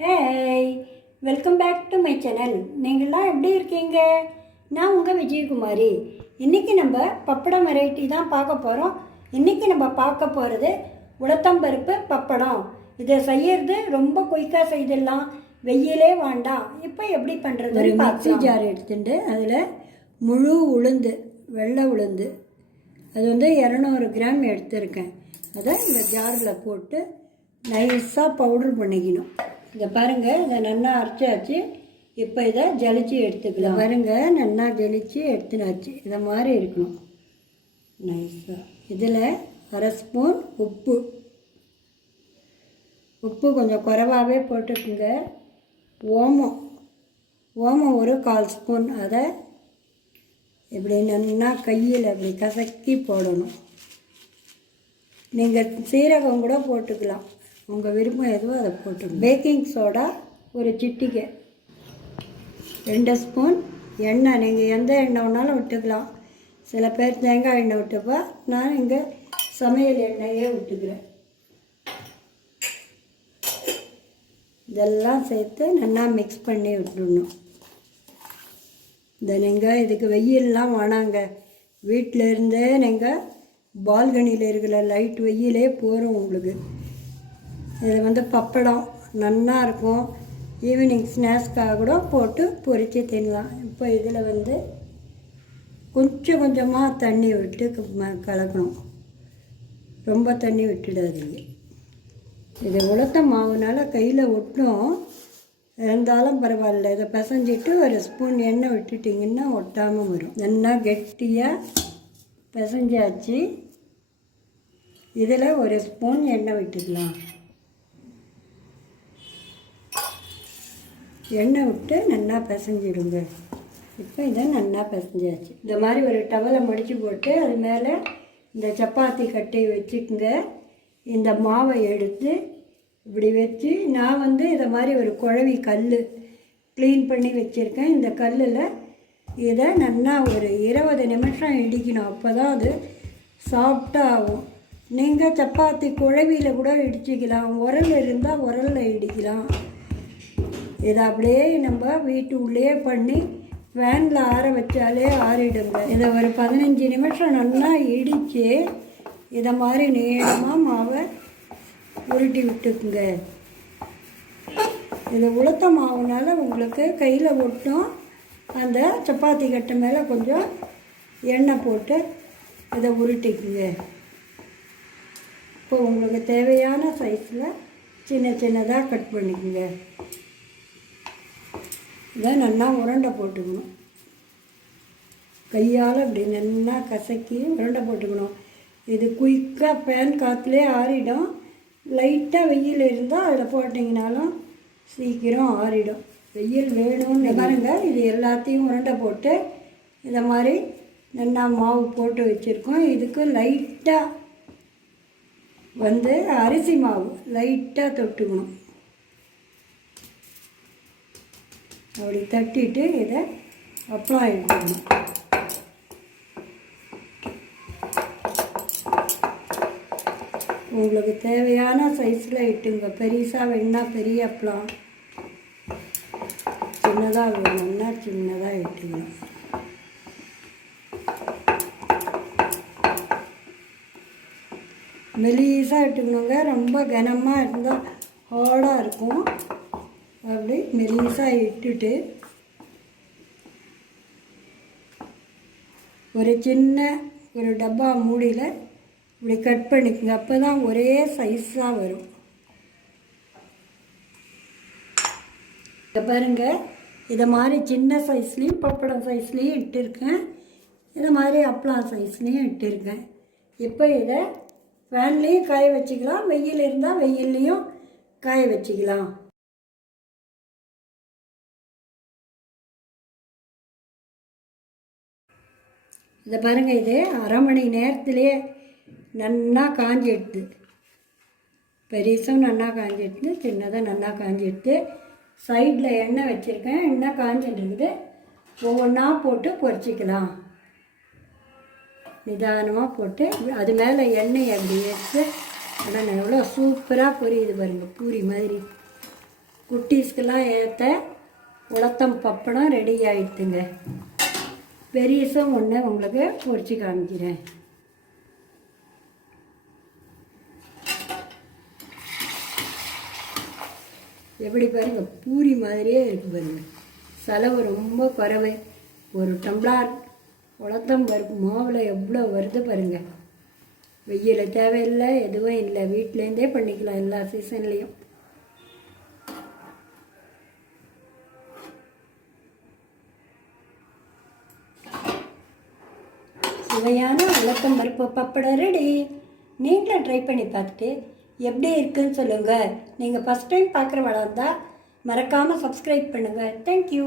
Hey, welcome back to my channel. நீங்கள்லாம் எப்படி இருக்கீங்க? நான் உங்கள் விஜயகுமாரி. இன்றைக்கி நம்ம பப்படம் வெரைட்டி தான் பார்க்க போகிறோம். இன்றைக்கி நம்ம பார்க்க போகிறது உளுத்தம்பருப்பு பப்படம். இதை செய்யறது ரொம்ப குயிக்காக செய்திடலாம், வெயிலே வேண்டாம். இப்போ எப்படி பண்ணுறது? ஒரு மிக்ஸி ஜார் எடுத்துட்டு அதில் முழு உளுந்து, வெள்ளை உளுந்து, அது 200 கிராம் எடுத்துருக்கேன். அதை இந்த ஜாரில் போட்டு நைஸாக பவுட்ரு பண்ணிக்கணும். இதை பாருங்கள், இதை நல்லா அரைச்சாச்சு. இப்போ இதை ஜலிச்சு எடுத்துக்கலாம். பாருங்கள், நல்லா ஜலிச்சு எடுத்துனாச்சு. இதை மாதிரி இருக்கணும் நைஸாக. இதில் 1/2 ஸ்பூன் உப்பு கொஞ்சம் குறைவாகவே போட்டுக்குங்க. ஓமம் ஒரு 1/4 ஸ்பூன். அதை இப்படி நல்லா கையில் அப்படி கசக்கி போடணும். நீங்கள் சீரகம் கூட போட்டுக்கலாம், உங்கள் விருப்பம் எதுவோ அதை போட்டுக்கணும். பேக்கிங் சோடா ஒரு சிட்டிகை, 2 ஸ்பூன் எண்ணெய். நீங்கள் எந்த எண்ணெய் வேணாலும் விட்டுக்கலாம். சில பேர் தேங்காய் எண்ணெய் விட்டுப்பா, நான் இங்கே சமையல் எண்ணெயே விட்டுக்கிறேன். இதெல்லாம் சேர்த்து நல்லா மிக்ஸ் பண்ணி விட்டுடணும். இந்த நீங்கள் இதுக்கு வெயிலெலாம் வேணாங்க, வீட்டில் இருந்தே நீங்கள் பால்கனியில் இருக்கிற லைட் வெயிலே போகிறோம் உங்களுக்கு. இது பப்படம் நல்லா இருக்கும். ஈவினிங் ஸ்நாக்ஸ்க்காக கூட போட்டு பொரித்து தின்னலாம். இப்போ இதில் கொஞ்சம் கொஞ்சமாக தண்ணி விட்டு கலக்கணும். ரொம்ப தண்ணி விட்டுடாதீங்க. இது உளுத்த மாவுனால கையில் ஒட்டும், இருந்தாலும் பரவாயில்ல. இதை பிசைஞ்சிட்டு 1 ஸ்பூன் எண்ணெய் விட்டுட்டிங்கன்னா ஒட்டாமல் வரும். நல்லா கெட்டியாக பிசைஞ்சாச்சு. இதில் 1 ஸ்பூன் எண்ணெய் விட்டுக்கலாம். எண்ணெய் விட்டு நல்லா பிசைஞ்சிடுங்க. இப்போ இதை நல்லா பிசைஞ்சாச்சு. இந்த மாதிரி ஒரு டவலை மடித்து போட்டு அது மேலே இந்த சப்பாத்தி கட்டையை வச்சுக்குங்க. இந்த மாவை எடுத்து இப்படி வச்சு, நான் இதை மாதிரி ஒரு குழவி கல் க்ளீன் பண்ணி வச்சுருக்கேன். இந்த கல்லில் இதை நல்லா ஒரு 20 நிமிஷம் இடிக்கணும். அப்போ தான் அது சாஃப்டாக ஆகும். நீங்கள் சப்பாத்தி குழவியில் கூட இடிச்சிக்கலாம், உரல் இருந்தால் உரலில் இடிக்கலாம். இதை அப்படியே நம்ம வீட்டு உள்ளே பண்ணி ஃபேனில் ஆற வச்சாலே ஆறிடுங்க. இதை ஒரு 15 நிமிஷம் நல்லா இடித்து இதை மாதிரி நீளமாக மாவை உருட்டி விட்டுக்குங்க. இது உளுத்த மாவுனால உங்களுக்கு கையில் ஒட்டும். அந்த சப்பாத்தி கட்டை மேலே கொஞ்சம் எண்ணெய் போட்டு இதை உருட்டிக்குங்க. இப்போ உங்களுக்கு தேவையான சைஸில் சின்ன சின்னதாக கட் பண்ணிக்கோங்க. இதை நல்லா உருண்டை போட்டுக்கணும். கையால் இப்படி நல்லா கசக்கி உருண்டை போட்டுக்கணும். இது குயிக்காக பேன் காற்றுலேயே ஆறிடும். லைட்டாக வெயில் இருந்தால் அதில் போட்டிங்கனாலும் சீக்கிரம் ஆறிடும். வெயில் வேணும்னு பாருங்கள். இது எல்லாத்தையும் உருண்டை போட்டு இதை மாதிரி நல்லா மாவு போட்டு வச்சுருக்கோம். இதுக்கு லைட்டாக அரிசி மாவு லைட்டாக தொட்டுக்கணும். அப்படி தட்டிட்டு இதை அப்பளம் எடுத்துக்கணும். உங்களுக்கு தேவையான சைஸில் இட்டுங்க. பெருசாக வேணுன்னா பெரிய அப்பளம், சின்னதாக வேணும்னா சின்னதாக இட்டுக்கணும். மெலிசாக இட்டுக்கணுங்க. ரொம்ப கனமாக இருந்தால் ஹார்டாக இருக்கும். அப்படி மெலிசாக இட்டுட்டு ஒரு டப்பா மூடியில் இப்படி கட் பண்ணிக்கோங்க. அப்போ தான் ஒரே சைஸாக வரும். இதை பாருங்கள், இதை மாதிரி சின்ன சைஸ்லேயும் பப்படம் சைஸ்லேயும் இட்டுருக்கேன். இதை மாதிரி அப்பளம் சைஸ்லேயும் இட்டுருக்கேன். இப்போ இதை ஃபேன்லேயும் காய வச்சுக்கலாம், வெயில் இருந்தால் வெயில்லையும் காய வச்சுக்கலாம். இதை பாருங்கள், இது 1/2 மணி நேரத்துலேயே நல்லா காஞ்சி எடுத்து, பெருசும் நல்லா காஞ்சி எடுத்து, சின்னதாக நல்லா காஞ்சி எடுத்து, சைடில் எண்ணெய் வச்சுருக்கேன். எண்ணெய் காஞ்சிட்டு இருக்குது. ஒவ்வொன்றா போட்டு பொரிச்சிக்கலாம். நிதானமாக போட்டு அது மேலே எண்ணெய் அப்படி எடுத்து, ஆனால் எவ்வளோ சூப்பராக பொரியுது பாருங்கள், பூரி மாதிரி. குட்டீஸ்க்கெல்லாம் ஏற்ற உளுத்தம் பப்படம் ரெடி ஆகிடுதுங்க. பெரியசும் ஒன்று உங்களுக்கு பொரிச்சு காமிக்கிறேன். எப்படி பாருங்கள், பூரி மாதிரியே இருக்குது பாருங்கள். செலவு ரொம்ப குறைவு. ஒரு டம்ளார் உளுத்தம் பருப்பு மாவில் எவ்வளோ வருது பாருங்கள். வெயில் தேவையில்லை, எதுவும் இல்லை, வீட்டிலேருந்தே பண்ணிக்கலாம் எல்லா சீசன்லேயும். சுவையான உளுத்தம் பருப்பு பப்படம் ரெடி. நீங்களும் ட்ரை பண்ணி பார்த்துட்டு எப்படி இருக்குன்னு சொல்லுங்கள். நீங்கள் ஃபஸ்ட் டைம் பார்க்குறவளா இருந்தால் மறக்காமல் சப்ஸ்கிரைப் பண்ணுங்கள். தேங்க்யூ.